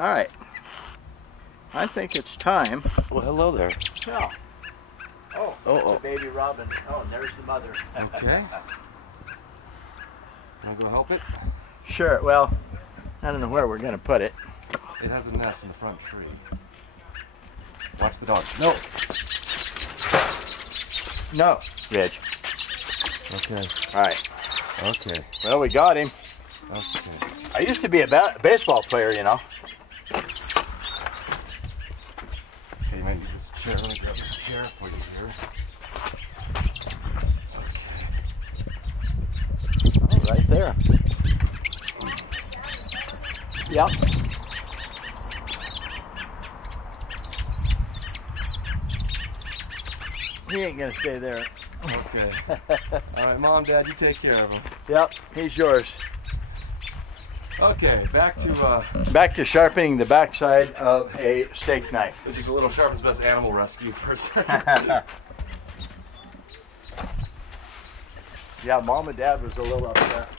All right. I think it's time. Well, hello there. Yeah. Oh, it's a baby robin. Oh, and there's the mother. Okay. Can I go help it? Sure. Well, I don't know where we're going to put it. It has a nest in the front tree. Watch the dog. No. No, Reg. Okay. All right. Okay. Well, we got him. Okay. I used to be a baseball player, you know. Okay, you might need this chair. Let me grab this chair for you here. Okay. Oh, right there. Yep. He ain't gonna stay there. Okay. All right, Mom, Dad, you take care of him. Yep, he's yours. Okay, back to sharpening the backside of a steak knife. This is a little Sharpens Best animal rescue for a second. Yeah, Mom and Dad was a little upset.